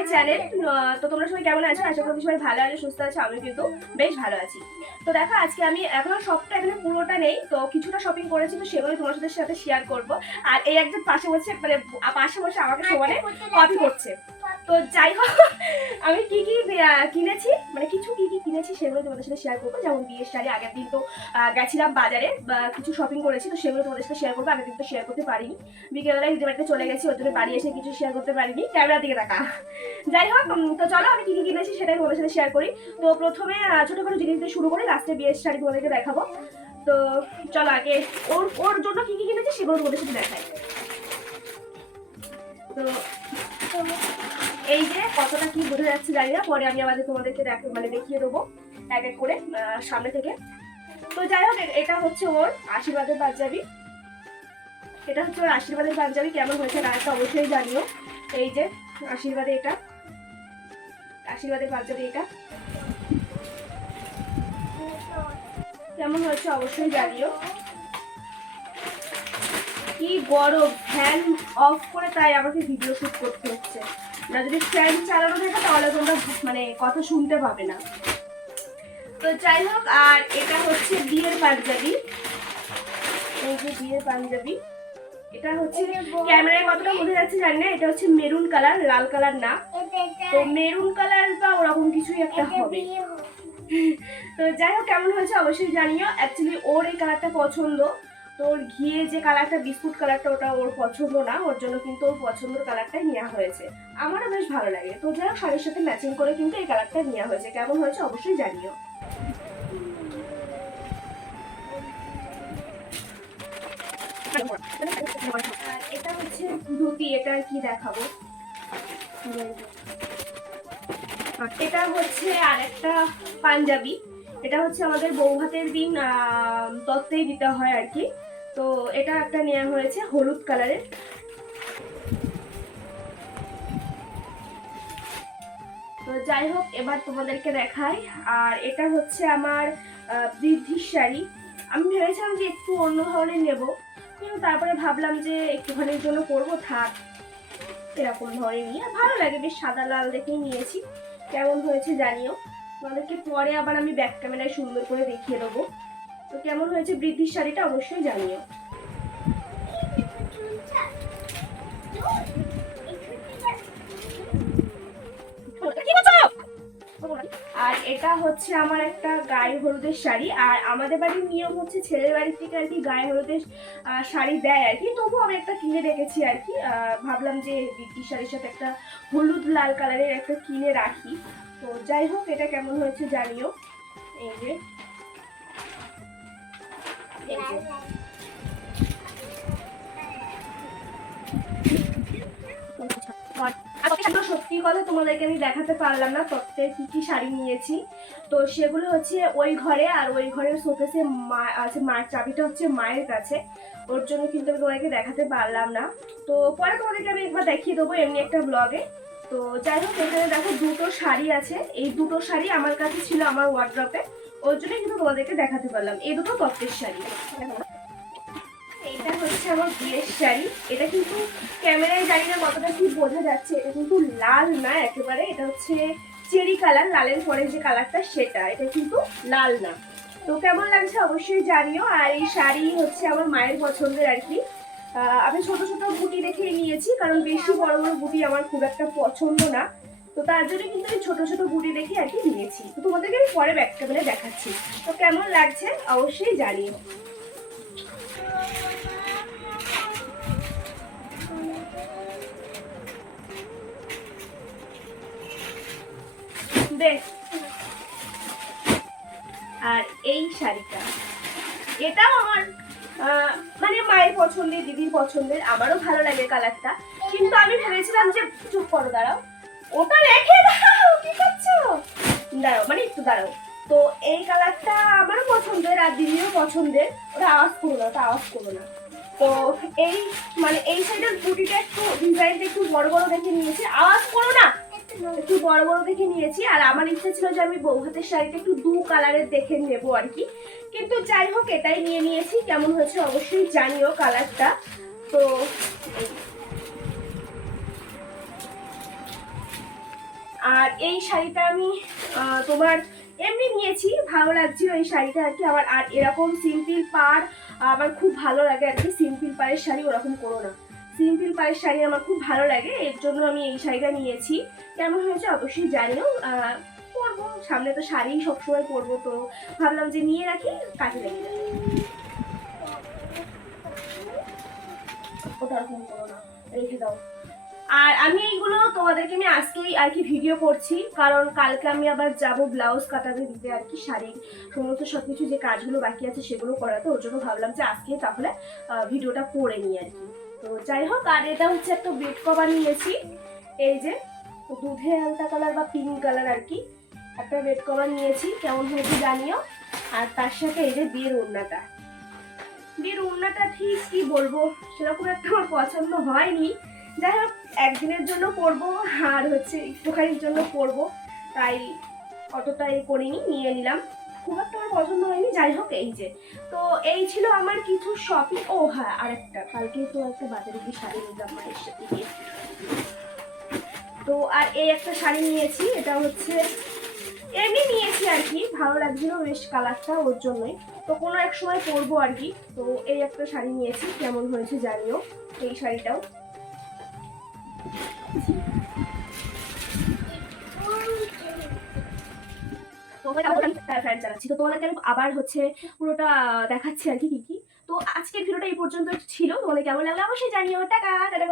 My channel তো তোমরা সবাই কেমন আছো? আশা করি সবাই ভালো আছো সুস্থ আছো আমি কিন্তু বেশ ভালো আছি। তো দেখো আজকে আমি এখনও সবটা এখানে পুরোটা নেই তো কিছুটা শপিং করেছি তো সেগুলো তোমার সাথে সাথে শেয়ার করব। আর এই একজন পাশে বসে মানে পাশে বসে আমাকে সমানে কপি করছে। তো যাই হোক আমি কি কি কিনেছি মানে কিছু কি কি কিনেছি সেগুলো তোমাদের সাথে শেয়ার করব। যেমন বিয়ের শাড়ি আগের দিন তো গেছিলাম বাজারে বা কিছু শপিং করেছি তো সেগুলো তোমাদের সাথে শেয়ার করব। আগের দিন তো শেয়ার করতে পারিনি। বিকেলবেলায় দিদি বাড়িতে চলে গেছি ওর জন্য বাড়ি এসে কিছু শেয়ার করতে পারিনি। ক্যামেরার দিকে টাকা যাই হোক তো চলো আমি কি কি কিনেছি সেটাই তোমাদের সাথে শেয়ার করি। তো প্রথমে আহ, ছোটখাটো জিনিস দিয়ে শুরু করি লাস্টে বিয়ের শাড়ি তোমাদেরকে দেখাবো। তো চলো আগে ওর ওর জন্য কি কি কিনেছি সেগুলো তোমাদের সাথে দেখাই। তো এই যে কতটা কি বোঝা যাচ্ছে জানি না, পরে আমি আমাদের তোমাদেরকে দেখ মানে দেখিয়ে দেবো এক এক করে সামনে থেকে। তো যাই হোক এটা হচ্ছে ওর আশীর্বাদের পাঞ্জাবি। এটা হচ্ছে ওর আশীর্বাদের পাঞ্জাবি, কেমন হয়েছে রায়টা অবশ্যই জানিও। এই যে আশীর্বাদে এটা, আশীর্বাদের পাঞ্জাবি এটা। কেমন হয়েছে অবশ্যই জানিও। কি গরম ফ্যান অফ করে তাই আমাকে ভিডিও শুট করতে হচ্ছে। না যদি ফ্যান চালানো থাকে তাহলে তোমরা মানে কথা শুনতে পাবে না। তো যাই হোক আর এটা হচ্ছে বিয়ের পাঞ্জাবি। এই যে বিয়ের পাঞ্জাবি। এটা হচ্ছে ক্যামেরায় কতটা বোঝা যাচ্ছে জানি না এটা হচ্ছে মেরুন কালার লাল কালার না। তো মেরুন কালার বা ওরকম কিছুই একটা হবে। তো যাই হোক কেমন হয়েছে অবশ্যই জানিও। অ্যাকচুয়ালি ওর এই কালারটা পছন্দ। তো ওর ঘিয়ে যে কালারটা বিস্কুট কালারটা ওটা ওর পছন্দ না, ওর জন্য কিন্তু ওর পছন্দের কালারটাই নেওয়া হয়েছে। আমারও বেশ ভালো লাগে। তো যাই হোক শাড়ির সাথে ম্যাচিং করে কিন্তু এই কালারটা নেওয়া হয়েছে। কেমন হয়েছে অবশ্যই জানিও। এটা হচ্ছে ধুতি, এটা কি দেখাবো? এটা হচ্ছে আরেকটা পাঞ্জাবি। এটা হচ্ছে আমাদের বৌভাতের দিন দত্তেই দিতে হয় আর কি। তো এটা একটা নেওয়া হয়েছে হলুদ কালারের। তো যাই হোক, এবার তোমাদেরকে দেখাই। আর এটা হচ্ছে আমার বৃদ্ধির শাড়ি। আমি ভেবেছিলাম যে একটু অন্য ধরনের নেব, কিন্তু তারপরে ভাবলাম যে একটুখানির জন্য করব থাক, এরকম ধরে নিয়ে। ভালো লাগে, বেশ সাদা লাল দেখেই নিয়েছি। কেমন হয়েছে জানিও। তোমাদেরকে পরে আবার আমি ব্যাক ক্যামেরায় সুন্দর করে দেখিয়ে দেবো। তো কেমন হয়েছে বৃদ্ধির শাড়িটা অবশ্যই জানিও। আর এটা হচ্ছে আমার একটা গায়ে হলুদের শাড়ি আর আমাদের বাড়ির নিয়ম হচ্ছে ছেলের বাড়ির থেকে আর কি গায়ে হলুদের শাড়ি দেয় আর কি। তবুও আমি একটা কিনে রেখেছি আর কি আহ, ভাবলাম যে বৃদ্ধির শাড়ির সাথে একটা হলুদ লাল কালারের একটা কিনে রাখি। তো যাই হোক এটা কেমন হয়েছে জানিও। এই যে সত্যি কথা তোমাদেরকে আমি দেখাতে পারলাম না তত্ত্বে কি কি শাড়ি নিয়েছি। তো সেগুলো হচ্ছে ওই ঘরে, আর ওই ঘরের শোকেসে মা, আছে মায়ের চাবিটা হচ্ছে মায়ের কাছে। ওর জন্য কিন্তু আমি তোমাদেরকে দেখাতে পারলাম না। তো পরে তোমাদেরকে আমি একবার দেখিয়ে দেবো এমনি একটা ব্লগে তো যাই হোক, এখানে দেখো দুটো শাড়ি আছে। এই দুটো শাড়ি আমার কাছে ছিল আমার ওয়ার্ড্রপে ওর জন্য কিন্তু তোমাদেরকে দেখাতে পারলাম। এই দুটো তত্ত্বের শাড়ি। দেখো। এইটা হচ্ছে আমার বিয়ের শাড়ি। এটা কিন্তু ক্যামেরায় জানি না কতটা কি বোঝা যাচ্ছে। এটা কিন্তু লাল না একেবারে। এটা হচ্ছে চেরি কালার লালের পরে যে কালারটা সেটা। এটা কিন্তু লাল না। তো কেমন লাগছে অবশ্যই জানিও। আর এই শাড়ি হচ্ছে আমার মায়ের পছন্দের আর কি। আমি ছোট ছোট বুটি দেখেই নিয়েছি, কারণ বেশি বড় বড় বুটি আমার খুব একটা পছন্দ না। তো তার জন্য কিন্তু আমি ছোট ছোট বুটি দেখে আর কি নিয়েছি। তো তোমাদেরকে আমি পরে ব্যাগটা ক্যামেরায় দেখাচ্ছি। তো কেমন লাগছে অবশ্যই জানিও। আর এই শাড়িটা, এটাও আমার মানে মায়ের পছন্দের, দিদির পছন্দের, আমারও ভালো লাগে কালারটা কিন্তু আমি ভেবেছিলাম যে, চুপ করো, দাঁড়াও। ওটা রেখে দাও, কি করছ? দাঁড়াও মানে একটু দাঁড়াও। তো এই কালারটা আমারও পছন্দের আর দিদিরও পছন্দের। ওটা আওয়াজ করো না, ওটা আওয়াজ করো না। তো এই মানে এই সাইডের বুটিটা একটু ডিজাইনটা একটু বড় বড় দেখে নিয়েছি। আওয়াজ করো না, একটু বড় বড় দেখে নিয়েছি। আর আমার ইচ্ছা ছিল যে আমি বউ হাতের শাড়িটা একটু দু কালারের দেখে নেব আর কি। কিন্তু যাই হোক, এটাই নিয়ে নিয়েছি। কেমন হয়েছে অবশ্যই জানিও কালারটা তো আর এই শাড়িটা আমি তোমার এমনি নিয়েছি, ভালো লাগছিল এই শাড়িটা আর কি। আমার আর এরকম সিম্পল পাড়, আমার খুব ভালো লাগে আর কি। সিম্পল পাড়ের শাড়ি ওরকম করো না। সিম্পল পাড়ের শাড়ি আমার খুব ভালো লাগে, এর জন্য আমি এই শাড়িটা নিয়েছি। কেমন হয়েছে অবশ্যই জানিও। পরবো, সামনে তো শাড়ি সবসময় পরবো তো। ভাবলাম যে নিয়ে রাখি, কাজে লেগে যাবে ওটা ওরকম করো না, রেখে দাও। আর আমি এইগুলো তোমাদেরকে আমি আজকেই আর কি ভিডিও করছি, কারণ কালকে আমি আবার যাব ব্লাউজ কাটাতে দিতে আর কি শাড়ির সমস্ত সব কিছু যে কাজগুলো বাকি আছে সেগুলো করাতে, ওর জন্য ভাবলাম যে আজকে তাহলে ভিডিওটা করে নিই আর কি। তো যাই হোক, আর এটা হচ্ছে একটা বেড কভার নিয়েছি, এই যে দুধে হালকা কালার বা পিঙ্ক কালার আর কি, একটা বেড কভার নিয়েছি, কেমন হয়েছে জানিও? আর তার সাথে এই যে বিয়ের ওড়নাটা। বিয়ের ওড়নাটা ঠিক কি বলব? সেরকম একটা আমার পছন্দ হয়নি যাই হোক, একদিনের জন্য পরবো, আর হচ্ছে একটুখানির জন্য পরবো। তাই অতটা এ করিনি, নিয়ে নিলাম। খুব একটা আমার পছন্দ হয়নি, যাই হোক, এই যে। তো এই ছিল আমার কিছু শপিং ও হ্যাঁ আরেকটা। কালকে তো একটা বাজারে গিয়ে শাড়ি নিলাম মায়ের সাথে গিয়ে তো, আর এই একটা শাড়ি নিয়েছি, এটা হচ্ছে এমনি নিয়েছি আর কি। ভালো লাগছিল, বেশ কালারটা ওর জন্যই। তো কোনো এক সময় পরবো আর কি। তো এই একটা শাড়ি নিয়েছি, কেমন হয়েছে জানিও, এই শাড়িটাও। চালাচ্ছি তো তোমাদেরকে আবার হচ্ছে পুরোটা দেখাচ্ছি আর কি কি তো আজকের ভিডিওটা এই পর্যন্ত ছিল। তোমাদের কেমন লাগল? অবশ্যই জানিও। টাকা টাটা